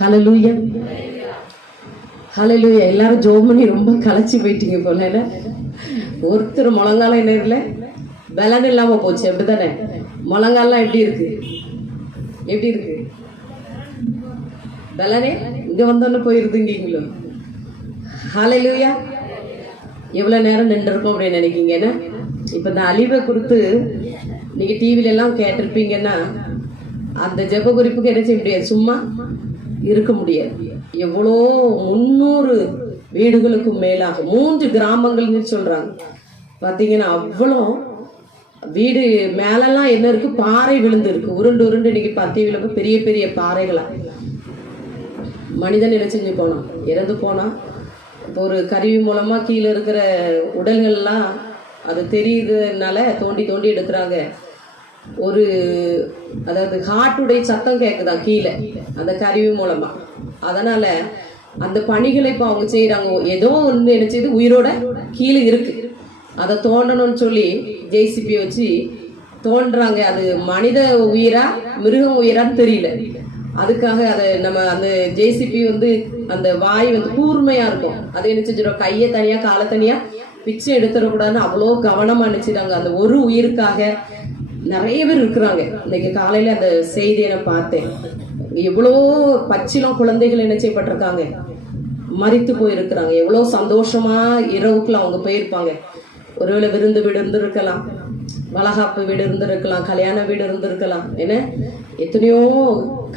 ஹல்லேலூயா, ஹல்லேலூயா. எல்லாரும் ஜெபம் பண்ணி ரொம்ப களைச்சி போயிட்டீங்க போல. ஒருத்தர் முழங்காலம் என்ன இல்லை, பலன் இல்லாம போச்சு. அப்படித்தானே? முழங்காலாம் எப்படி இருக்கு, எப்படி இருக்கு? பலனே இங்க வந்தோன்னு போயிருதுங்களோ. ஹல்லேலூயா. எவ்வளவு நேரம் நின்று இருக்கோம் அப்படின்னு நினைக்கிங்கன்னா, இப்ப இந்த அழிவை குறித்து நீங்க டிவில எல்லாம் கேட்டிருப்பீங்கன்னா, அந்த ஜெப குறிப்புக்கு என்ன செய்ய முடியாது, சும்மா இருக்க முடியாது. எவ்வளோ 300 வீடுகளுக்கும் மேலாக 3 கிராமங்கள்னு சொல்றாங்க. பார்த்தீங்கன்னா அவ்வளோ வீடு மேலெல்லாம் என்ன இருக்கு, பாறை விழுந்து இருக்கு, உருண்டு உருண்டு. இன்னைக்கு பத்தியில பெரிய பெரிய பாறைகளா மனிதன் என்ன செஞ்சு போனான், இறந்து போனான். இப்போ ஒரு கருவி மூலமா கீழே இருக்கிற உடல்கள்லாம் அது தெரியுதுனால தோண்டி தோண்டி எடுக்கிறாங்க. ஒரு அதாவது ஹார்ட்டுடைய சத்தம் கேட்குதான் கீழே அந்த கருவி மூலமா. அதனால அந்த பணிகளை இப்போ அவங்க செய்யறாங்க. ஏதோ ஒன்று என்ன செய்யுது, உயிரோட கீழே இருக்கு, அதை தோண்டணும்னு சொல்லி ஜேசிபி வச்சு தோன்றாங்க. அது மனித உயிரா மிருகம் உயிரான்னு தெரியல. அதுக்காக அதை நம்ம அந்த ஜேசிபி அந்த வாய் கூர்மையா இருக்கும். அதை என்ன செஞ்சிடும், கையை தனியா காலை தனியா பிச்சை எடுத்துடக்கூடாதுன்னு அவ்வளோ கவனமா நினைச்சிட்டாங்க. அந்த ஒரு உயிருக்காக நிறைய பேர் இருக்கிறாங்க. இன்னைக்கு காலையில அந்த செய்தியை நான் பார்த்தேன். எவ்வளோ பச்சிலம் குழந்தைகள் என்ன செய்யப்பட்டிருக்காங்க, மரித்து போயிருக்கிறாங்க. எவ்வளோ சந்தோஷமா இரவுக்குள்ள அவங்க போயிருப்பாங்க. ஒருவேளை விருந்து வீடு இருந்திருக்கலாம், வளகாப்பு வீடு இருந்திருக்கலாம், கல்யாண வீடு இருந்திருக்கலாம். ஏன்னா எத்தனையோ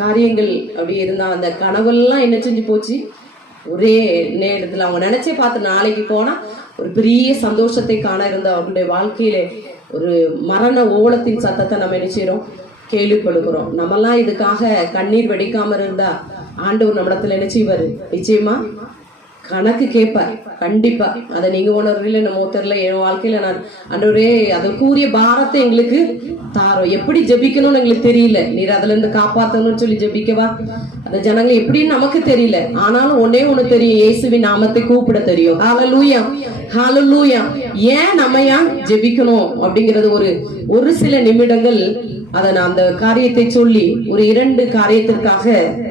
காரியங்கள் அப்படி இருந்தா அந்த கனவெல்லாம் என்ன செஞ்சு போச்சு, ஒரே நேரத்தில் அவங்க நினைச்சே பார்த்து நாளைக்கு போனா ஒரு பெரிய சந்தோஷத்தை காண இருந்த அவங்களுடைய வாழ்க்கையில ஒரு மரண ஓலத்தின் சத்தத்தை நம்ம என்ன செய்யறோம், கேள்விப்படுகிறோம். நம்மெல்லாம் இதுக்காக கண்ணீர் வெடிக்காம இருந்தா ஆண்டவர் நம்மிடத்துல என்ன செய்வாரு, நிச்சயமா கணக்கு கேட்பார். கண்டிப்பா அதை நீங்க உணர்றீங்கள, நம்ம ஒருத்தர்ல என் வாழ்க்கையில நான் ஆண்டவரே அதற்குரிய பாரத்தை எங்களுக்கு தாரோம். எப்படி ஜெபிக்கணும்னு எங்களுக்கு தெரியல, நீர் அதுல இருந்து காப்பாற்றணும்னு சொல்லி ஜெபிக்கவா அந்த ஜனங்கள் எப்படின்னு நமக்கு தெரியல. ஆனாலும் ஒன்னே ஒண்ணு தெரியும், இயேசுவின் நாமத்தை கூப்பிட தெரியும். ஹல்லேலூயா, ஹல்லேலூயா. ஏன் நம்ம ஏன் ஜெபிக்கணும் அப்படிங்கிறது ஒரு சில நிமிடங்கள் அதை நான் அந்த காரியத்தை சொல்லி ஒரு 2 காரியத்திற்காக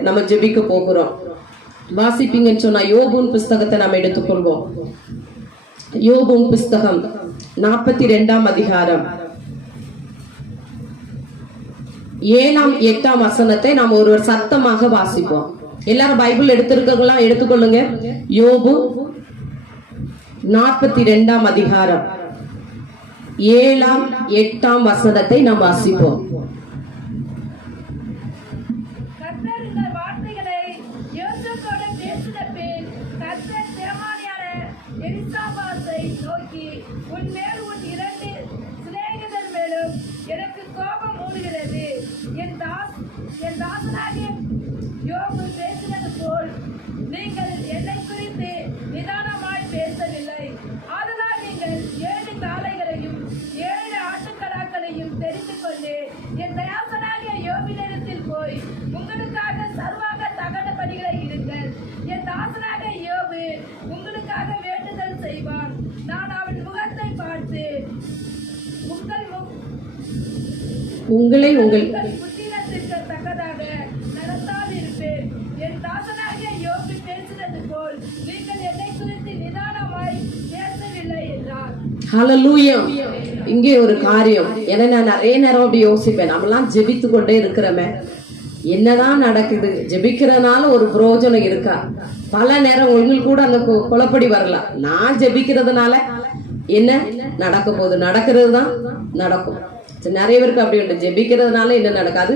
நம்ம ஜெபிக்க போகிறோம். வாசிப்பீங்கன்னு சொன்னா யோபுவின் புஸ்தகத்தை நாம் எடுத்துக்கொள்வோம். யோபுவின் புஸ்தகம் 42ஆம் அதிகாரம் 7ஆம் 8ஆம் வசனத்தை நாம் ஒருவர் சத்தமாக வாசிப்போம். எல்லாரும் பைபிள் எடுத்திருக்கலாம், எடுத்துக்கொள்ளுங்க. யோபு 42ஆம் அதிகாரம் 7ஆம் 8ஆம் வசனத்தை நாம் வாசிப்போம். எனக்கு கோபம் மூடுகிறது. என் தாசனாகிய யோபு பேசினது போல் நீங்கள் என்னை குறித்து நிதானமாய் பேசவில்லை. ஆதலால் நீங்கள் 7 காளைகளையும் 7 ஆட்டுக்கடாக்களையும் தெரிந்து கொண்டு என் தாசனாகிய யோபினிடத்தில் போய் உங்களுக்காக சர்வாங்க தகன பலிகளை இடுங்கள். என் தாசனாகிய யோபு உங்களுக்காக வேண்டுதல் செய்வான். நான் அவன் முகத்தை பார்த்து உங்களை உங்கள் புத்திரத்திற்கு தக்கதாக நடத்தாதிருப்பேன். என் தாசனாகிய யோபு பேசினது போல் நீங்கள் என்னை குறித்து நிதானமாய் பேசவில்லை என்றார். ஹல்லேலூயா. இங்கே ஒரு காரியம், ஏன்னா நான் நிறைய நேரம் அப்படி யோசிப்பேன், நம்மளாம் ஜெபித்து கொண்டே இருக்கிறோமே, என்னதான் நடக்குது, ஜெபிக்கிறதுனால ஒரு பிரயோஜனம் இருக்கா? பல நேரம் உங்களுக்கு கூட அந்த குழப்படி வரலாம். நான் ஜெபிக்கிறதுனால என்ன நடக்க போகுது, நடக்கிறது தான் நடக்கும். நிறைய பேருக்கு அப்படி உண்டு, ஜெபிக்கிறதுனால என்ன நடக்காது,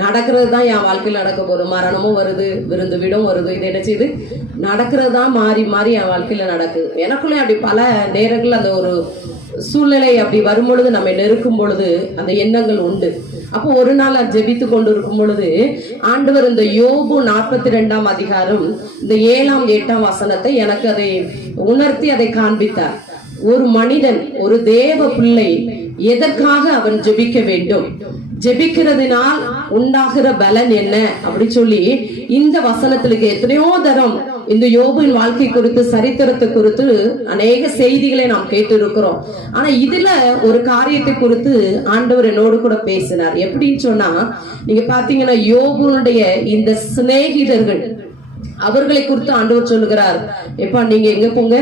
நடக்கிறது தான் என் வாழ்க்கையில் நடக்க போகுது. மரணமும் வருது, விருந்து வீடும் வருது, இது என்ன செய்யுது, நடக்கிறது தான் மாறி மாறி என் வாழ்க்கையில நடக்குது. எனக்குள்ளே அப்படி பல நேரங்கள் அந்த ஒரு சூழ்நிலை அப்படி வரும் பொழுது, நம்ம நெருக்கும் பொழுது அந்த எண்ணங்கள் உண்டு. அப்போ ஒரு நாள் ஜெபித்து கொண்டு இருக்கும் பொழுது ஆண்டவர் இந்த யோபு 42ஆம் அதிகாரம் இந்த 7ஆம் 8ஆம் வசனத்தை எனக்கு அதை உணர்த்தி அதை காண்பித்தார். ஒரு மனிதன், ஒரு தேவ பிள்ளை எதற்காக அவன் ஜெபிக்க வேண்டும், ஜெபிக்கிறதுனால் உண்டாகிற பலன் என்ன அப்படி சொல்லி இந்த வசனத்திற்கு எத்தனையோ தரம் இந்த யோபுவின் வாழ்க்கை குறித்து சரித்திரத்தை குறித்து அநேக செய்திகளை நாம் கேட்டு இருக்கிறோம். ஆனா இதுல ஒரு காரியத்தை குறித்து ஆண்டவர் என்னோடு கூட பேசினார். எப்படின்னு சொன்னா, நீங்க பாத்தீங்கன்னா யோபுனுடைய இந்த சிநேகிதர்கள் அவர்களை குறித்து ஆண்டவர் சொல்லுகிறார், எப்பா நீங்க எங்க போங்க,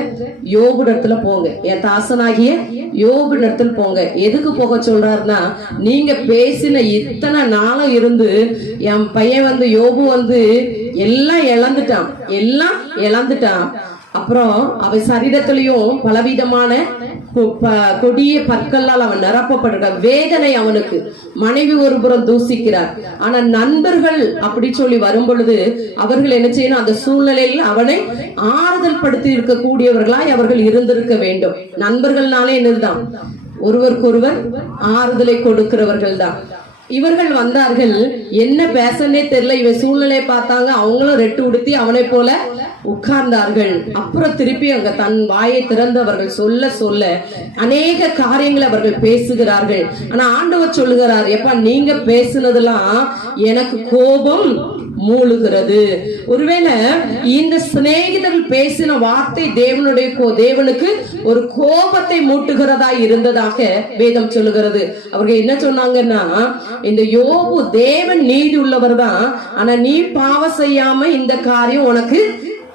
யோபு இடத்துல போங்க, என் தாசனாகிய யோபு இடத்துல போங்க. எதுக்கு போக சொல்றாருன்னா, நீங்க பேசின இத்தனை நாளும் இருந்து என் பையன் யோபு எல்லாம் இழந்துட்டான். அப்புறம் அவன் சரீரத்திலையும் பலவிதமான கொடிய பற்களால் அவன் நிரப்பப்பட்ட வேதனை அவனுக்கு. மனைவி ஒரு புறம் தூசிக்கிறார். ஆனா நண்பர்கள் அப்படி சொல்லி வரும் பொழுது அவர்கள் என்ன செய்யணும், அந்த சூழ்நிலையில் அவனை ஆறுதல் படுத்தி இருக்கக்கூடியவர்களாய் அவர்கள் இருந்திருக்க வேண்டும். நண்பர்கள்னாலே என்னதுதான், ஒருவருக்கொருவர் ஆறுதலை கொடுக்கிறவர்கள் தான். இவர்கள் வந்தார்கள், என்ன பேசனே தெரியல. இவன் சூழ்நிலை பார்த்தாங்க, அவங்களும் ரெட்டு உடுத்தி அவனை போல உட்கார்ந்தார்கள். அப்புறம் திருப்பி அங்க தன் வாயை திறந்தவர்கள் சொல்ல சொல்ல அநேக காரியங்களை அவர்கள் பேசுகிறார்கள். ஆனா ஆண்டவர் சொல்லுகிறார், எப்பா நீங்க பேசுனதெல்லாம் எனக்கு கோபம் மூழுகிறது. ஒருவேளை இந்த சிநேகிதர்கள் பேசின வார்த்தை தேவனுக்கு ஒரு கோபத்தை மூட்டுகிறதா இருந்ததாக வேதம் சொல்லுகிறது. அவர்கள் என்ன சொன்னாங்கன்னா, இந்த யோபு தேவன் நீதி உள்ளவர் தான், ஆனா நீ பாவம் செய்யாம இந்த காரியம் உனக்கு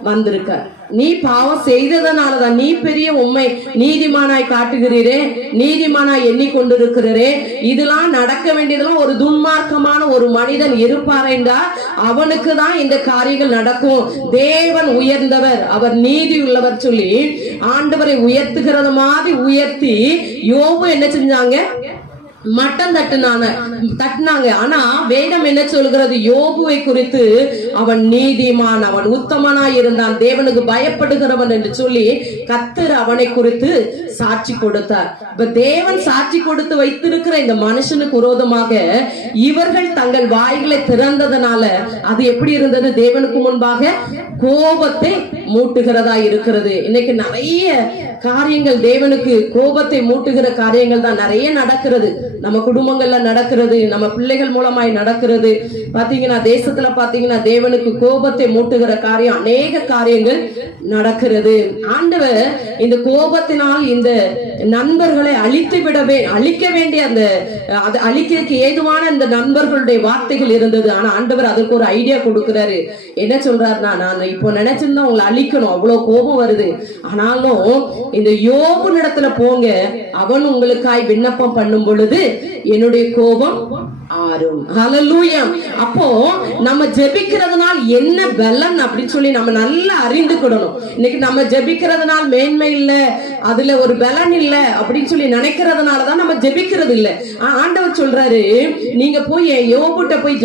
வந்திருக்க, நீ பாவம் செய்ததனாலதான் நீ பெரிய உண்மை நீதிமானாய் காட்டுகிறீரே, நீதிமானாய் எண்ணிக்கொண்டிருக்கிறே. இதெல்லாம் நடக்க வேண்டியதெல்லாம் ஒரு துன்மார்க்கமான ஒரு மனிதன் இருப்பாரேண்டா அவனுக்கு தான் இந்த காரியங்கள் நடக்கும். தேவன் உயர்ந்தவர், அவர் நீதி உள்ளவர் சொல்லி ஆண்டவரை உயர்த்துகிறது மாதிரி உயர்த்தி யோபு என்ன செஞ்சாங்க, மட்டம் தட்டினாங்க. ஆனா வேதம் என்ன சொல்கிறது, யோபுவை குறித்து அவன் நீதிமான், அவன் உத்தமனாய் இருந்தான், தேவனுக்கு பயப்படுகிறவன் என்று சொல்லி கர்த்தர் அவனை குறித்து சாட்சி கொடுத்தார். இப்ப தேவன் சாட்சி கொடுத்து வைத்திருக்கிற இந்த மனுஷனுக்கு விரோதமாக இவர்கள் தங்கள் வாய்களை திறந்ததனால அது எப்படி இருந்தது, தேவனுக்கு முன்பாக கோபத்தை மூட்டுகிறதா இருக்கிறது. இன்னைக்கு நிறைய காரியங்கள் தேவனுக்கு கோபத்தை மூட்டுகிற காரியங்கள் தான் நிறைய நடக்கிறது. நம்ம குடும்பங்கள்ல நடக்கிறது, நம்ம பிள்ளைகள் மூலமாய் நடக்கிறது. பாத்தீங்கன்னா தேசத்துல பாத்தீங்கன்னா தேவனுக்கு கோபத்தை மூட்டுகிற காரியம் அநேக காரியங்கள் நடக்கிறது. ஆண்டவர் இந்த கோபத்தினால் இந்த நண்பர்களை அழிக்க வேண்டிய அந்த அழிக்கிறதுக்கு ஏதுவான இந்த நண்பர்களுடைய வார்த்தைகள் இருந்தது. ஆனா ஆண்டவர் அதுக்கு ஒரு ஐடியா கொடுக்கிறாரு. என்ன சொல்றாருன்னா, நான் இப்போ நினைச்சிருந்தா உங்களை அழிக்கணும், அவ்வளவு கோபம் வருது, ஆனாலும் இந்த யோபு இடத்துல போங்க, அவன் உங்களுக்காய் விண்ணப்பம் பண்ணும் பொழுது என்னுடைய கோபம் ஆறும். ஹல்லேலூயா. அப்போ நம்ம ஜெபிக்கிறதுனால் என்ன பலன் அப்படின்னு சொல்லி நம்ம நல்லா அறிந்துக்கிடணும். இன்னைக்கு நம்ம ஜெபிக்கிறதுனால் மேன்மை இல்ல, அதுல ஒரு பலன் இல்ல அப்படின்னு சொல்லி நினைக்கிறதுனாலதான் நம்ம ஜெபிக்கிறது இல்ல. ஆண்டவர் சொல்றாரு, நீங்க போய் யோபுட்ட போய்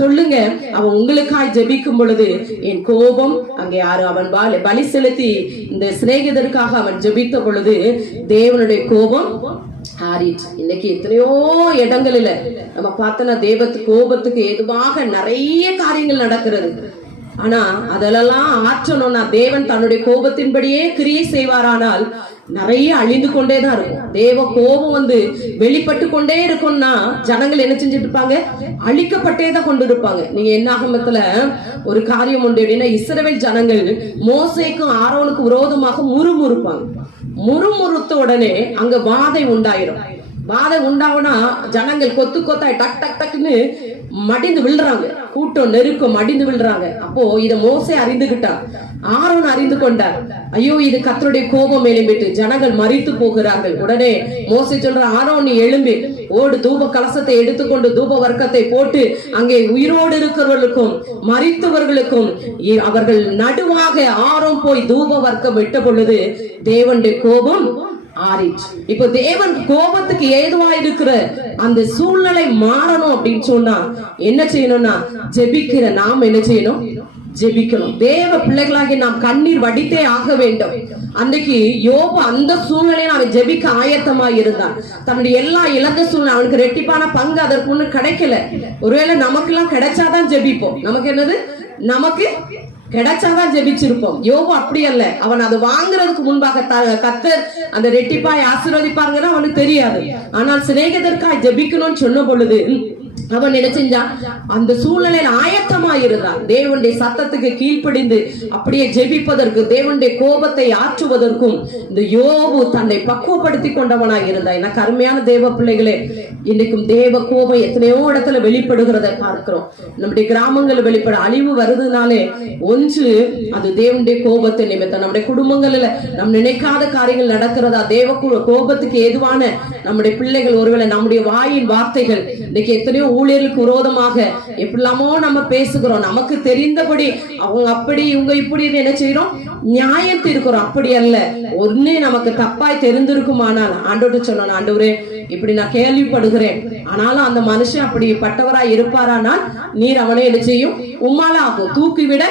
சொல்லுங்க, அவன் உங்களுக்காய் ஜெபிக்கும் பொழுது என் கோபம் அங்கே யாரு, அவன் பலி செலுத்தி இந்த சிநேகிதருக்காக அவன் ஜெபித்த பொழுது தேவனுடைய கோபம் ஆறிச்சு. இன்னைக்கு எத்தனையோ இடங்களில நம்ம பார்த்தோன்னா கோபத்துக்கு ஏதுவாக நிறைய காரியங்கள் நடக்கிறது. ஆனா அதெல்லாம் ஆற்றணும்னா தேவன் தன்னுடைய கோபத்தின்படியே கிரியை செய்வாரானால் நிறைய அழிந்து கொண்டேதான் இருக்கும். தேவ கோபம் வெளிப்பட்டு கொண்டே இருக்கும்னா ஜனங்கள் என்ன செஞ்சுட்டு இருப்பாங்க, அழிக்கப்பட்டே தான் கொண்டு இருப்பாங்க. நீங்க என்னாகமத்துல ஒரு காரியம் உண்டு அப்படின்னா, இஸ்ரவேல் ஜனங்கள் மோசேக்கும் ஆரோனுக்கும் விரோதமாக முறுமுறுத்த உடனே அங்க வாதை உண்டாயிரும். வாதை உண்டாவனா ஜனங்கள் கொத்து கொத்தாய் டக் டக் டக்குன்னு மடிந்து விழுறாங்க, கூட்டம் நெருக்கம் மடிந்து விழுறாங்க. அப்போ இத மோசே அறிந்துகிட்டார், ஆரோன் அறிந்து கொண்டார். ஐயோ இது கர்த்தருடைய கோபம் எழும்பிட்டு ஜனங்கள் மரித்து போகிறார்கள். உடனே மோசே சொல்ற, ஆரோன் நீ எழும்பி ஓடு, தூப கலசத்தை எடுத்துக்கொண்டு தூப வர்க்கத்தை போட்டு அங்கே உயிரோடு இருக்கிறவர்களுக்கும் மரித்தவர்களுக்கும் அவர்கள் நடுவாக ஆரோன் போய் தூப வர்க்கம் விட்ட பொழுது தேவனுடைய கோபம் ஆறிச்சு. இப்ப தேவன் கோபத்துக்கு ஏதுவா இருக்கிற அந்த சூழ்நிலை மாறணும் அப்படின்னு சொன்னா என்ன செய்யணும்னா, ஜெபிக்கிற நாம் என்ன செய்யணும், ஜெபிக்கணும். தேவ பிள்ளைகளாகி நாம் கண்ணீர் வடித்தே ஆக வேண்டும். அன்னைக்கு யோபு அந்த சூழ்நிலையை அவன் ஜெபிக்க ஆயத்தமா இருந்தான். தன்னுடைய எல்லா இழந்த சூழ்நிலை அவனுக்கு ரெட்டிப்பான பங்கு அதற்கு ஒண்ணு கிடைக்கல. ஒருவேளை நமக்கு எல்லாம் கிடைச்சாதான் ஜெபிப்போம். நமக்கு என்னது, நமக்கு கிடைச்சாதான் ஜெபிச்சிருப்போம். யோபு அப்படி அல்ல. அவன் அது வாங்குறதுக்கு முன்பாக கர்த்தர் அந்த ரெட்டிப்பாய் ஆசீர்வதிப்பாருங்கன்னா அவனுக்கு தெரியாது. ஆனால் சிநேகிதற்காய் ஜெபிக்கணும்னு சொன்ன பொழுது அவன் என்ன செஞ்சான்? அந்த சூழ்நிலையில் ஆயத்தமா இருந்தான். தேவனுடைய சத்தத்துக்கு கீழ்ப்படிந்து அப்படியே ஜெபிப்பதற்கு, தேவனுடைய கோபத்தை ஆற்றுவதற்கும் இந்த யோபு தன்னை பக்குவப்படுத்தி கொண்டவனாய் இருந்தான். எனக்கு அருமையான தேவ பிள்ளைகளே, இன்னைக்கும் தேவ கோபம் எத்தனையோ இடத்துல வெளிப்படுகிறத பார்க்கிறோம். நம்முடைய கிராமங்கள் வெளிப்பட அழிவு வருதுனாலே ஒன்று அது தேவனுடைய கோபத்தை நிமித்தம். நம்முடைய குடும்பங்களில் நம் நினைக்காத காரியங்கள் நடக்கிறதா, தேவ கோபத்துக்கு ஏதுவான நம்முடைய பிள்ளைகள், ஒருவேளை நம்முடைய வாயின் வார்த்தைகள், இன்னைக்கு எத்தனையோ ஊழியர்களுக்கு விரோதமாக எப்படிலாமோ நம்ம பேசுகிறோம். நமக்கு தெரிந்தபடி அவங்க அப்படி இவங்க இப்படி என்ன செய்யறோம், நியாயத்தை இருக்கிறோம். அப்படி அல்ல. ஒன்னே நமக்கு தப்பாய் தெரிந்திருக்குமானால் ஆண்டவர்கிட்ட சொல்லணும், ஆண்டவரே இப்படி நான் கேள்விப்படுகிறேன், ஆனாலும் அந்த மனுஷன் அப்படி பட்டவராய் இருப்பாரானால் நீர் அவனை என்ன செய்யும், உம்மால ஆகும், தூக்கிவிட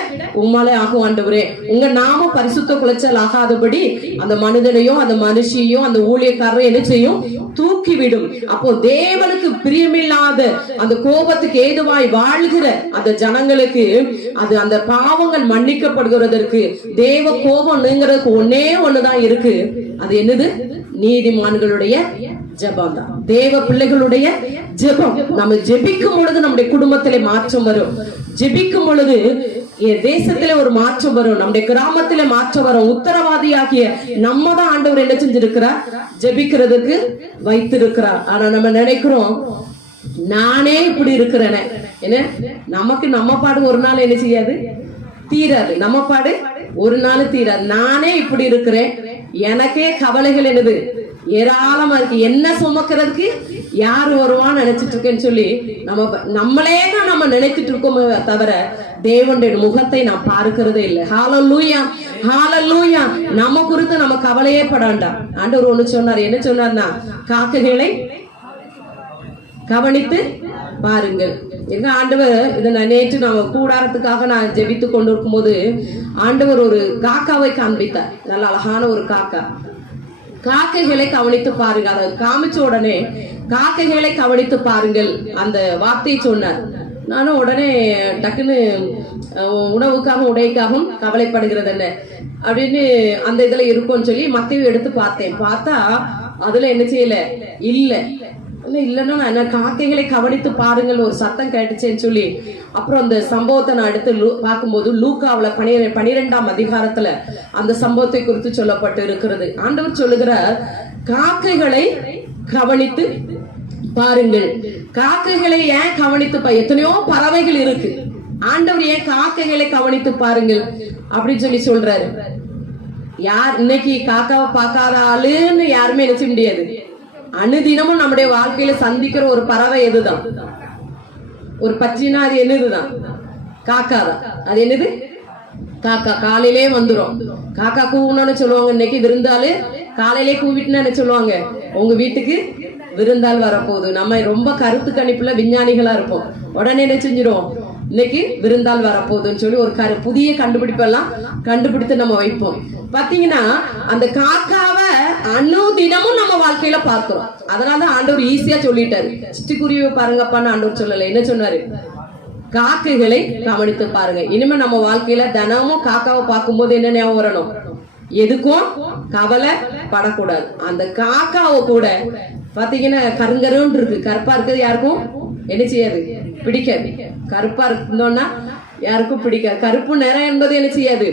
உம்மாலே ஆகும். ஆண்டவரே உங்க நாம பரிசுத்த குலைச்சல் ஆகாதபடி அந்த மனிதனையும் அந்த மனுஷியையும் அந்த ஊழியக்காரரையும் என்ன செய்யும், தூக்கிவிடும். அப்போ தேவனுக்கு பிரியமில்லாத அந்த கோபத்துக்கு ஏதுவாய் வாழ்கிற அந்த ஜனங்களுக்கு அது அந்த பாவங்கள் மன்னிக்கப்படுகிறதற்கு தேவ கோபம் நீங்கிறதுக்கு ஒன்னே ஒண்ணுதான் இருக்கு. அது என்னது? நீதிமான்களுடைய ஜெபம் தான். தேவ பிள்ளைகளுடைய ஜெபம். நம்ம ஜெபிக்கும் பொழுது நம்முடைய குடும்பத்திலே மாற்றம் வரும். ஜெபிக்கும் பொழுது தேசத்திலே ஒரு மாற்றம் வரும், நம்முடைய கிராமத்திலே மாற்றம் வரும். உத்தரவாதியாகிய நம்ம தான் ஆண்டவர் என்ன செஞ்சிருக்கிறார், ஜெபிக்கிறதுக்கு வைத்திருக்கிறார். ஆனா நம்ம நினைக்கிறோம், நானே இப்படி இருக்கிறேன், என்ன நமக்கு நம்ம பாடு ஒரு நாள் என்ன செய்யாது, தீராது. நம்ம பாடு ஒரு நாள் தீராது. நானே இப்படி இருக்கிறேன், எனக்கே கவலைகள் என்னது ஏராளமா இருக்கு, என்ன சுமக்கிறதுக்கு யாரு வருவான்னு நினைச்சிட்டு இருக்கேன்னு சொல்லி நம்மளே தான் நம்ம நினைச்சிட்டு இருக்கோமே தவிர தேவனுடைய முகத்தை நான் பார்க்கிறதே இல்லை. ஹல்லேலூயா, ஹல்லேலூயா. நம்ம குறித்து நம்ம கவலையே பட வேண்டாம். ஆண்டவர் ஒண்ணு சொன்னார். என்ன சொன்னார்னா, காக்கைகளை கவனித்து பாருங்கள். எங்க ஆண்டவர் இதை நேற்று நம்ம கூடாரத்துக்காக நான் ஜெபித்து கொண்டு இருக்கும் போது ஆண்டவர் ஒரு காக்காவை காண்பித்தார். நல்ல அழகான ஒரு காக்கா. காக்கைகளை கவனித்து பாருங்க. அதை காமிச்ச உடனே காக்கைகளை கவனித்து பாருங்கள் அந்த வார்த்தையை சொன்னார். நானும் உடனே டக்குன்னு உணவுக்காகவும் உடைக்காகவும் கவலைப்படுகிறது என்ன அப்படின்னு அந்த இதுல இருக்கும்னு சொல்லி மத்தேயு எடுத்து பார்த்தேன். பார்த்தா அதுல என்ன செய்யல, இல்ல இல்லைன்னா நான் என்ன, காக்கைகளை கவனித்து பாருங்கள் ஒரு சத்தம் கேட்டுச்சேன்னு சொல்லி அப்புறம் அந்த சம்பவத்தை நான் எடுத்து பார்க்கும்போது லூக்காவுல 12ஆம் அதிகாரத்துல அந்த சம்பவத்தை குறித்து சொல்லப்பட்டு இருக்கிறது. ஆண்டவர் சொல்லுகிறார், காக்கைகளை கவனித்து பாருங்கள். காக்கைகளை ஏன் கவனித்து எத்தனையோ பறவைகள் இருக்கு, ஆண்டவர் ஏன் காக்கைகளை கவனித்து பாருங்கள் அப்படின்னு சொல்லி சொல்றாரு. யார் இன்னைக்கு காக்காவை பார்க்காத ஆளுன்னு யாருமே நினைச்ச முடியாது. அனுதினமும் நம்முடைய வாழ்க்கையில சந்திக்கிற ஒரு பறவை எதுதான், ஒரு பச்சினா அது என்னதுதான், காக்கா தான். அது என்னது, காக்கா. காலையிலே வந்துரும். காக்கா கூவுன்னு சொல்லுவாங்க. இன்னைக்கு விருந்தாளு காலையிலே கூவிட்டுன்னு சொல்லுவாங்க, உங்க வீட்டுக்கு விருந்தாள் வரப்போகுது. நம்ம ரொம்ப கருத்து கணிப்புல விஞ்ஞானிகளா இருப்போம். உடனே என்ன செஞ்சிடும், இன்னைக்கு விருந்தாள் வரப்போகுதுன்னு சொல்லி ஒரு புதிய கண்டுபிடிப்பெல்லாம் கண்டுபிடித்து நம்ம வைப்போம். பாத்தீங்கன்னா அந்த காக்காவை அனுதினமும் நம்ம வாழ்க்கையில பார்க்கிறோம். அதனாலதான் ஆண்டவர் ஈஸியா சொல்லிட்டாரு, சிட்டுக்குருவியை பாருங்கப்பான்னு ஆண்டவர் சொல்லல. என்ன சொன்னாரு, காக்கைகளை கவனித்து பாருங்க. இனிமே நம்ம வாழ்க்கையில தினமும் காக்காவை பார்க்கும்போது என்ன ஞாபகம் வரணும், எதுக்கும் கவலை படக்கூடாது. அந்த காக்காவை கூட பாத்தீங்கன்னா கருங்கருன்னு இருக்கு. கருப்பா இருக்கிறது யாருக்கும் என்ன செய்யாது, பிடிக்காது. கருப்பா இருந்தோம்னா யாருக்கும் பிடிக்காது. கருப்பு நிறம் என்பது என்ன செய்யாது,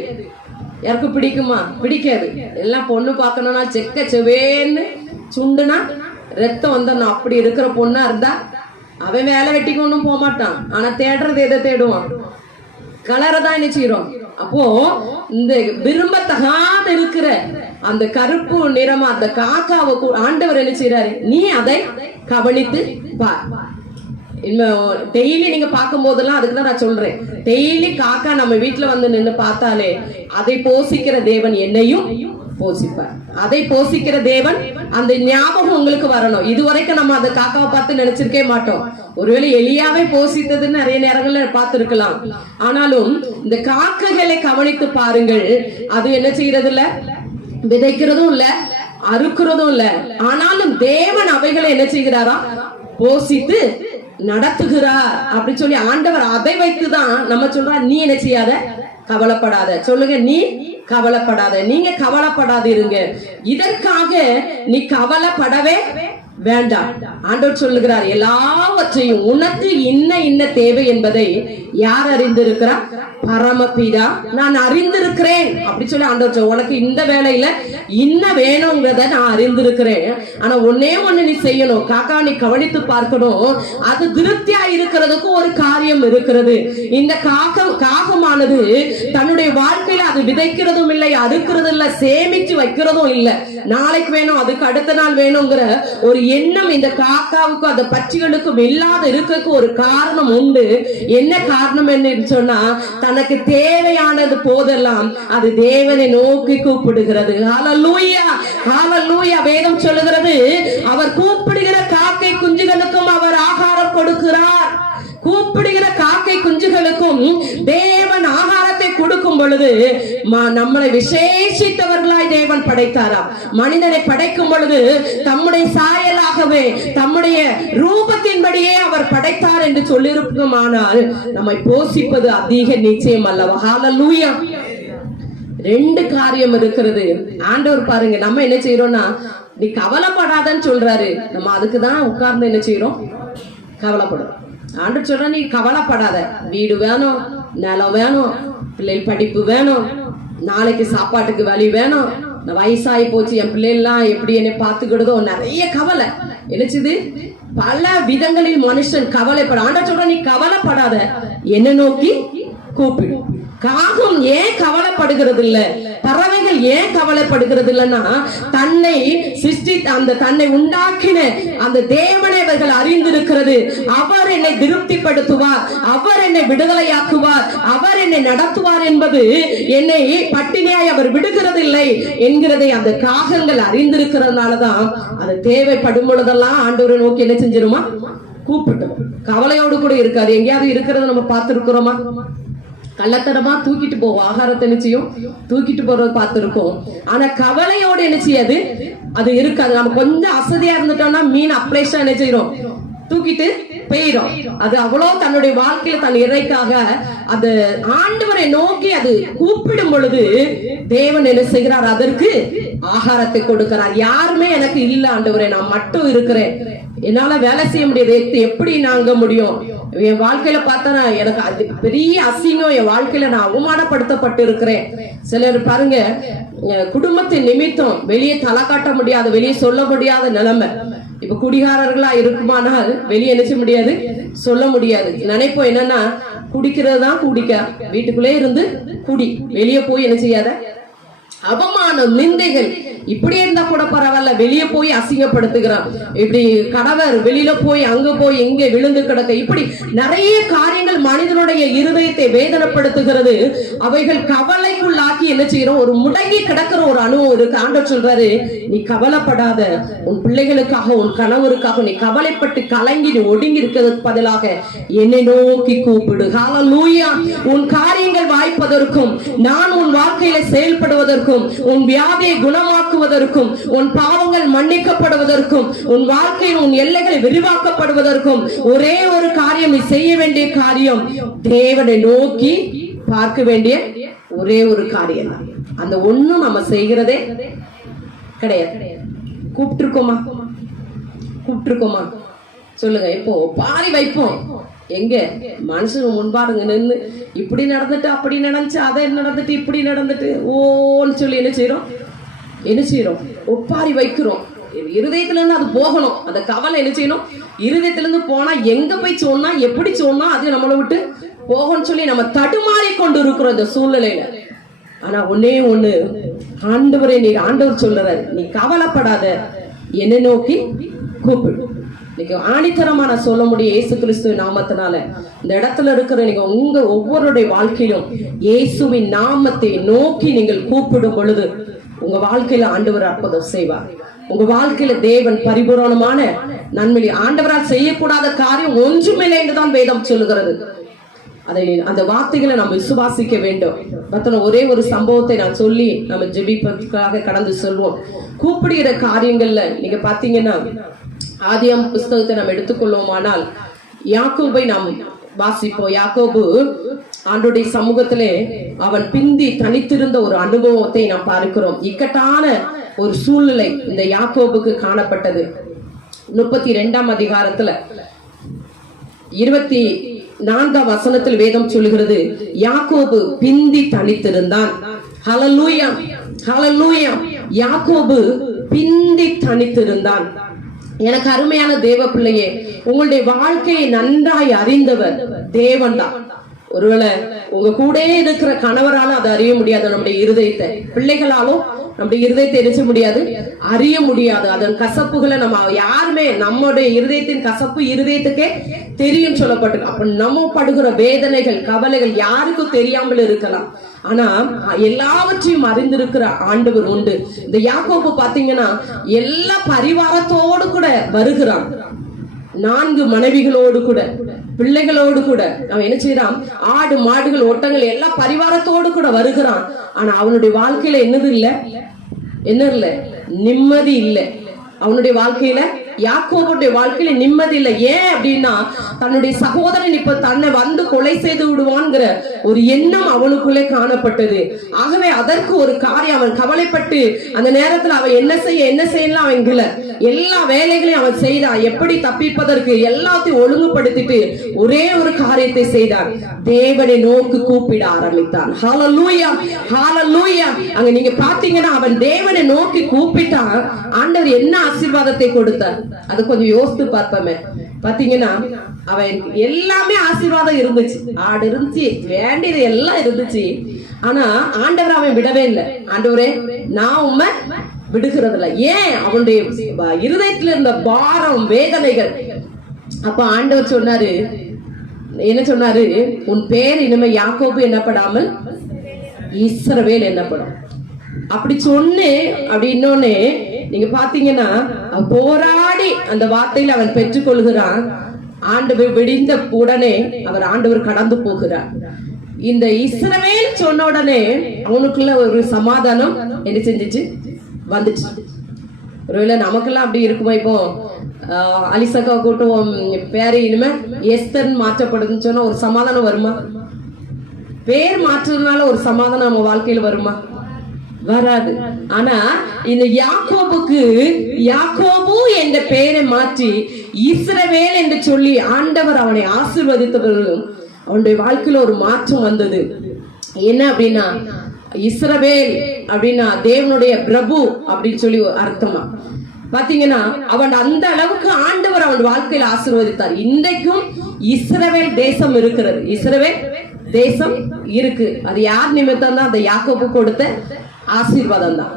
யாருக்கும் பிடிக்குமா, பிடிக்காது. எல்லாம் பொண்ணு பார்க்கணும்னா செக்க செவேன்னு சுண்டுனா ரத்தம் வந்தோம். அப்படி இருக்கிற பொண்ணா இருந்தா அவன் வேலை வெட்டிக்கு ஒன்றும் போக மாட்டான். ஆனா தேடுறது எதை தேடுவான், கலரை தான் என்ன செய்யறோம். அப்போ இந்த விரும்பத்தகாத இருக்கிற அந்த கருப்பு நிறமா அந்த காக்காவை ஆண்டவர் என்ன செய்யறாரு, நீ அதை கவனித்து பார். டெய்லி நீங்க பார்க்கும் போதெல்லாம் அதுக்குதான் நான் சொல்றேன், டெய்லி காக்கா நம்ம வீட்டுல வந்து நின்று பார்த்தாலே அதை போஷிக்கிற தேவன் என்னையும் போஷிப்பார். அதை போஷிக்கிற தேவன் அந்த ஞாபகம் உங்களுக்கு வரணும். இதுவரைக்கும் நம்ம அந்த காக்காவை பார்த்து நினைச்சிருக்கே மாட்டோம். ஒருவேளை எலியாவே போஷித்ததுன்னு நிறைய நேரங்கள்ல பார்த்திருக்கலாம். ஆனாலும் இந்த காக்கைகளை கவனித்து பாருங்கள். அது என்ன செய்யறது இல்ல, விதைக்கிறதும் இல்ல, அறுக்கிறதும் இல்ல. ஆனாலும் தேவன் அவைகளை என்ன செய்கிறாரா, போஷித்து நடத்துகிறார் அப்படி சொல்லி ஆண்டவர் அதை வைத்துதான் நம்ம சொல்றார், நீ என்ன செய்யாத, கவலைப்படாத. சொல்லுங்க, நீ கவலைப்படாத. நீங்க கவலைப்படாதீருங்க. இதற்காக நீ கவலைப்படவே வேண்டாம். ஆண்டவர் சொல்லுகிறார், எல்லாவற்றையும் உனக்கு இன்ன தேவை என்பதை யார் அறிந்திருக்கிறார்? பரமபிதா நான் அறிந்திருக்கிறேன் அப்படி சொல்லி ஆண்டவர் சொல்ல, உனக்கு இந்த வேலையில இன்ன வேணுங்கிறத நான் அறிந்திருக்கிறேன். ஆனா ஒன்னே ஒண்ணு நீ செய்யணும். காக்கா, நீ கவனித்து பார்க்கணும். அது திருப்தியா இருக்கிறதுக்கு ஒரு காரியம் இருக்கிறது. இந்த காகமானது தன்னுடைய வாழ்க்கையில அது விதைக்கிறதும் இல்லை, அறுக்கிறது இல்ல, சேமிச்சு வைக்கிறதும் இல்ல. நாளைக்கு வேணும், அதுக்கு அடுத்த நாள் வேணுங்கிற ஒரு எண்ணம் இந்த காக்காவுக்கும் அந்த பட்சிகளுக்கும் இல்லாத இருக்க ஒரு காரணம் உண்டு. என்ன காரணம் என்ன சொன்னா, தனக்கு தேவையானது போதெல்லாம் அது தேவனை நோக்கி கூப்பிடுகிறது. ஹல்லேலூயா, ஹல்லேலூயா. வேதம் சொல்லுகிறது, அவர் கூப்பிடுகிற காக்கை குஞ்சுகளுக்கும் அவர் ஆகாரம் கொடுக்கிறார். கூப்பிடுகிற காக்கை குஞ்சுகளுக்கும் தேவன் ஆகாரத்தை கொடுக்கும் பொழுது நம்மளை விசேஷித்தவர்களாய் தேவன் படைத்தாராம். மனிதனை படைக்கும் பொழுது தம்முடைய சாயலாகவே தம்முடைய ரூபத்தின்படியே அவர் படைத்தார் என்று சொல்லியிருக்குமானால் நம்மை போஷிப்பது அதிக நிச்சயம் அல்லவா? ஹல்லேலூயா. ரெண்டு காரியம் இருக்கிறது. ஆண்டவர் பாருங்க, நம்ம என்ன செய்யறோம்னா, நீ கவலைப்படாதன்னு சொல்றாரு. நம்ம அதுக்குதான் உட்கார்ந்து என்ன செய்யறோம்? கவலைப்படுறோம். ஆண்டவர் சொல்ற, நீ கவலைப்படாத. வீடு வேணும், நிலம் வேணும், பிள்ளைகள் படிப்பு வேணும், நாளைக்கு சாப்பாட்டுக்கு வழி வேணும், வயசாகி போச்சு, என் பிள்ளைகள்லாம் எப்படி என்னை பார்த்துக்கிடுதோ, நிறைய கவலை என்னச்சுது. பல விதங்களில் மனுஷன் கவலைப்பட. ஆண்டவர் சொல்ற, நீ கவலைப்படாத, என்ன நோக்கி கூப்பிடு. காகம் ஏன் கவலைப்படுகிறது இல்ல, பறவைகள் ஏன் கவலைப்படுகிறது இல்லைன்னா, தன்னை அந்த தன்னை உண்டாக்கின அந்த தேவனை அவர்கள் அறிந்திருக்கிறது. அவர் என்னை திருப்திப்படுத்துவார், அவர் என்னை விடுதலையாக்குவார், அவர் என்னை நடத்துவார் என்பது என்னை பட்டினியாய் அவர் விடுகிறது இல்லை என்கிறதை அந்த காகங்கள் அறிந்திருக்கிறதுனாலதான் அது தேவைப்படும் பொழுதெல்லாம் ஆண்டவரை நோக்கி என்ன செஞ்சிருமா? கூப்பிட்டோம். கவலையோடு கூட இருக்காது. எங்கேயாவது இருக்கிறத நம்ம பார்த்திருக்கிறோமா? கள்ளத்தனமா தூக்கிட்டு போவோம், ஆகாரத்தை நிச்சயம் தூக்கிட்டு போறது பார்த்திருக்கோம். ஆனா கவலையோட என்ன செய்யாது, அது இருக்காது. நம்ம கொஞ்சம் அசதியா இருந்துட்டோம்னா மீன் அப்ளேஷா என்ன செய்யறோம்? தூக்கிட்டு போயிடும். அது அவ்வளவு தன்னுடைய வாழ்க்கையில தன் இறைக்காக அது ஆண்டவரை நோக்கி அது கூப்பிடும் பொழுது தேவன் என்ன செய்கிறார்? அதற்கு ஆகாரத்தை கொடுக்கிறார். யாருமே எனக்கு இல்ல ஆண்டவரே, நான் மட்டும் இருக்கிறேன், என்னால வேலை செய்ய முடியாது, எப்படி நாங்க முடியும்? என் வாழ்க்கையில பார்த்தா எனக்கு அது பெரிய அசிங்கம். என் வாழ்க்கையில நான் அவமானப்படுத்தப்பட்டு இருக்கிறேன். சிலர் பாருங்க, குடும்பத்தின் நிமித்தம் வெளியே தலை காட்ட முடியாத, வெளியே சொல்ல முடியாத நிலைமை. இப்ப குடிகாரர்களா இருக்குமானால் வெளியே நினைச்ச முடியாது, சொல்ல முடியாது. நினைப்போம் என்னன்னா, குடிக்கிறது தான் குடிக்க, வீட்டுக்குள்ளே இருந்து குடி, வெளியே போய் என்ன செய்யாத, அவமானம், நிந்தைகள். இப்படி இருந்தா கூட பரவாயில்ல, வெளியே போய் அசிங்கப்படுத்துகிறான். இப்படி கணவர் வெளியில போய் அங்க போய் எங்க விழுந்து கிடக்க, இப்படி நிறைய காரியங்கள் மனிதனுடைய இருதயத்தை வேதனைப்படுத்துகிறது. அவைகள் கவலைக்குள்ளாக்கி என்ன செய்யறோம்? ஒரு முடங்கி கிடக்கிற ஒரு அனுபவம் இருக்கு. ஆண்டவர் சொல்றாரு, நீ கவலைப்படாத, உன் பிள்ளைகளுக்காக, உன் கணவருக்காக நீ கவலைப்பட்டு கலங்கி நீ ஒடுங்கி இருக்கிறதுக்கு பதிலாக என்னை நோக்கி கூப்பிடு. ஹல்லேலூயா. உன் காரியங்கள் வாய்ப்பதற்கும், நான் உன் வாழ்க்கையில செயல்படுவதற்கும், உன் வியாதியை குணமாக்குவதற்கும், உன் பாவங்கள் மன்னிக்கப்படுவதற்கும், உன் வாழ்க்கையில் உன் எல்லைகளை விரிவாக்கப்படுவதற்கும் ஒரே ஒரு காரியம், நீ செய்ய வேண்டிய காரியம், தேவனை நோக்கி பார்க்க வேண்டிய ஒரே ஒரு காரியம். அந்த ஒண்ணும் நம்ம செய்கிறதே கிடையாது. கூப்பிட்டுருக்கோமா? கூப்பிட்டுருக்கோமா? சொல்லுங்க. இப்போ பாரி வைப்போம். எங்க மனுஷன் முன்பாருங்க நின்று இப்படி நடந்துட்டு அப்படி நடந்துச்சு, அதை நடந்துட்டு இப்படி நடந்துட்டு ஓன்னு சொல்லி என்ன செய்யறோம்? என்ன செய்யறோம்? ஒப்பாரி வைக்கிறோம். இருதயத்துல இருந்து அது போகணும். அந்த கவலை என்ன செய்யணும்? இருதயத்துல இருந்து போனா எங்க போய் சொன்னா, எப்படி சொன்னா அது நம்மளை விட்டு போகணும்னு சொல்லி நம்ம தடுமாறி கொண்டு இருக்கிறோம் இந்த சூழ்நிலையில. ஆனா ஒன்னே ஒண்ணு, ஆண்டவரே, நீ ஆண்டவர் சொல்றாரு, நீ கவலைப்படாத, என்னை நோக்கி கூப்பிடு. நீங்க ஆணித்தரமா நான் சொல்ல முடியும், இயேசு கிறிஸ்துவின் நாமத்தினால இந்த இடத்துல இருக்கிற நீங்க உங்க ஒவ்வொருடைய வாழ்க்கையிலும் இயேசுவின் நாமத்தை நோக்கி நீங்கள் கூப்பிடும் பொழுது உங்க வாழ்க்கையில ஆண்டவர் அற்புதம் செய்வார். உங்க வாழ்க்கையில தேவன் பரிபூரணமான நன்மை, ஆண்டவரால் செய்யக்கூடாத காரியம் ஒன்றுமில்லை என்றுதான் வேதம் சொல்லுகிறது. அதை அந்த வார்த்தைகளை நம்ம விசுவாசிக்க வேண்டும். ஒரே ஒரு சம்பவத்தை நான் சொல்லி நம்ம ஜெபிப்பதற்காக கடந்து சொல்வோம். கூப்பிடுகிற காரியங்கள்ல நீங்க பாத்தீங்கன்னா, ஆதியாகமம் புஸ்தகத்தை நம்ம எடுத்துக்கொள்வோமானால் யாக்கோபை நாம் வாசிப்போம். யாக்கோபு ஆண்டவருடைய சமூகத்திலே அவன் பிந்தி தனித்திருந்த ஒரு அனுபவத்தை நாம் பார்க்கிறோம். இக்கட்டான ஒரு சூழ்நிலை இந்த யாக்கோபுக்கு காணப்பட்டது. 32ஆம் அதிகாரத்துல 24ஆம் வசனத்தில் வேதம் சொல்லுகிறது, யாக்கோபு பிந்தி தனித்திருந்தான். ஹல்லேலூயா, ஹல்லேலூயா. யாக்கோபு பிந்தி தனித்திருந்தான். எனக்கு அருமையான தேவ பிள்ளையே, உங்களுடைய வாழ்க்கையை நன்றாய் அறிந்தவர் தேவன் தான். ஒருவேளை உங்க கூட இருக்கிற கணவராலும் அதை அறிய முடியாது, நம்முடைய இருதயத்தை. பிள்ளைகளாலும் நம்முடைய இருதயத்தை எரிச்ச முடியாது, அறிய முடியாது. அதன் கசப்புகளை நம்ம யாருமே, நம்முடைய இருதயத்தின் கசப்பு இருதயத்துக்கே தெரியும் சொல்லப்பட்டிருக்கு. அப்ப நம்ம படுகிற வேதனைகள், கவலைகள் யாருக்கும் தெரியாமல் இருக்கலாம், ஆனா எல்லாவற்றையும் அறிந்திருக்கிற ஆண்டவர் உண்டு. இந்த யாக்கோபு பாத்தீங்கன்னா எல்லா பரிவாரத்தோடு கூட வருகிறான். 4 மனைவிகளோடு கூட, பிள்ளைகளோடு கூட அவன் என்ன செய்யறான், ஆடு மாடுகள் ஒட்டங்கள் எல்லா பரிவாரத்தோடு கூட வருகிறான். ஆனா அவனுடைய வாழ்க்கையில என்னது இல்ல, என்ன இல்ல, நிம்மதி இல்லை. அவனுடைய வாழ்க்கையில, யாக்கோபுடைய வாழ்க்கையில நிம்மதி இல்லை. ஏன் அப்படின்னா, தன்னுடைய சகோதரன் இப்ப தன்னை வந்து கொலை செய்து விடுவான்ங்கிற ஒரு எண்ணம் அவனுக்குள்ளே காணப்பட்டது. ஆகவே அதற்கு ஒரு காரியம் அவன் கவலைப்பட்டு அந்த நேரத்தில் அவன் என்ன செய்யலாம், அவன் எல்லா வேலைகளையும் அவன் செய்தான். எப்படி தப்பிப்பதற்கு எல்லாத்தையும் ஒழுங்குபடுத்திட்டு ஒரே ஒரு காரியத்தை செய்தான், தேவனை நோக்கி கூப்பிட ஆரம்பித்தான். ஹல்லேலூயா, ஹல்லேலூயா. அங்க நீங்க பாத்தீங்கன்னா அவன் தேவனை நோக்கி கூப்பிட்டான். ஆண்டவர் என்ன ஆசீர்வாதத்தை கொடுத்தார், அது கொஞ்சம் யோசித்து பார்ப்போமே. பாத்தீங்கன்னா அவன் எல்லாமே ஆசீர்வாதம் இருந்துச்சு, ஆடு இருந்துச்சு, வேண்டியது எல்லாம் இருந்துச்சு. ஆனா ஆண்டவர் அவன் விடவே இல்லை. ஆண்டவரே, நான் உண்மை விடுகிறது இல்லை. ஏன்? அவனுடைய இருதயத்துல இருந்த பாரம், வேதனைகள். அப்ப ஆண்டவர் சொன்னாரு, என்ன சொன்னாரு, உன் பேர் இனிமே யாக்கோபு என்னப்படாமல் இஸ்ரவேல் என்னப்படும். அப்படி சொன்னேன். அப்படி இன்னொன்னு நீங்க பாத்தீங்கன்னா, போராடி அந்த வார்த்தையில அவன் பெற்றுக்கொள்கிறான். ஆண்டவர் விடிந்த உடனே அவர் ஆண்டவர் கடந்து போகிறார். இந்த இஸ்ரவேல் சொன்ன உடனே அவனுக்குள்ள ஒரு சமாதானம் என்ன செஞ்சிச்சு, வந்துச்சு. ஒருவேளை நமக்கெல்லாம் அப்படி இருக்குமா? இப்போ அலிசக்கா கூட்டம் பேரு இனிமே எஸ்தர் மாற்றப்படுதுன்னு சொன்னா ஒரு சமாதானம் வருமா? பேர் மாற்றுறதுனால ஒரு சமாதானம் நம்ம வாழ்க்கையில வருமா? வராது. ஆனா இந்த யாக்கோபுக்கு யாக்கோபு என்ற பெயரை மாற்றி இஸ்ரவேல் என்று சொல்லி ஆண்டவர் அவனை ஆசீர்வதித்தவர்களும் அவனுடைய வாழ்க்கையில ஒரு மாற்றம் வந்தது. என்ன அப்படின்னா, இஸ்ரவேல் அப்படின்னா தேவனுடைய பிரபு அப்படின்னு சொல்லி அர்த்தமா. பாத்தீங்கன்னா அவன் அந்த அளவுக்கு ஆண்டவர் அவன் வாழ்க்கையில ஆசீர்வதித்தார். இன்றைக்கும் இஸ்ரவேல் தேசம் இருக்கிறது, இஸ்ரவேல் தேசம் இருக்கு. அது யார் நிமித்தம் தான்? அந்த யாக்கோபு கொடுத்த ஆசீர்வாதம் தான்.